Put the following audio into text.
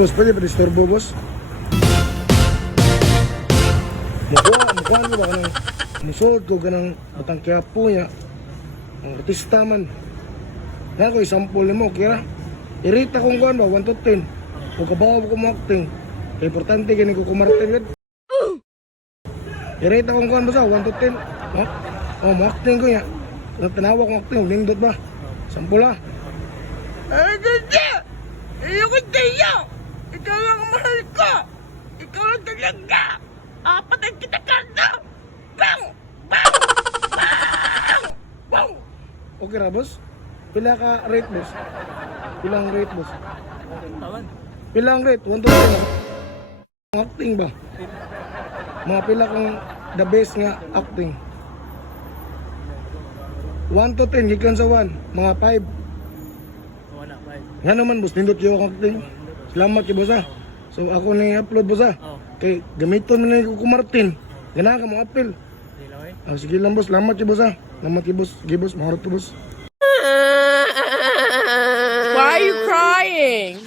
Boss, pwede pa disturbo, boss? Mukha nyo ba ka ng musod ko ganang batang Quiapo niya. Ang artista man. Nga ko, isampol mo, kira. Irita kong kuhan ba, 1 to 10. Kung kabawa ko acting. Importante gini ko kumartin yun. Irita kong kuhan ba sa 1 to 10. Acting ko niya. Tanawa kong acting, lindot ba? Sampol ah. Hindi! Ayoko sa'yo! Ikaw lang ang mahal ko! Ikaw lang talaga! Apatay kita kanta! Bang! Bang! Bang! Bang! Okay ra, boss? Pila ka rate, boss? Pilang rate, boss? Pilang rate? 1 to 10. Acting ba? Mga pila kong the best nga acting. 1 to 10, gikan sa 1. Mga 5. Nga naman, boss, nindot yung acting. Salamat kay boss ha. So ako na i-upload, boss ha. Kay gamiton mo na yung kumartin. Gana ka mo apil. Sige lang, boss. Salamat kay boss ha. Salamat kay boss. Sige, boss. Maharap to, boss. Why are you crying?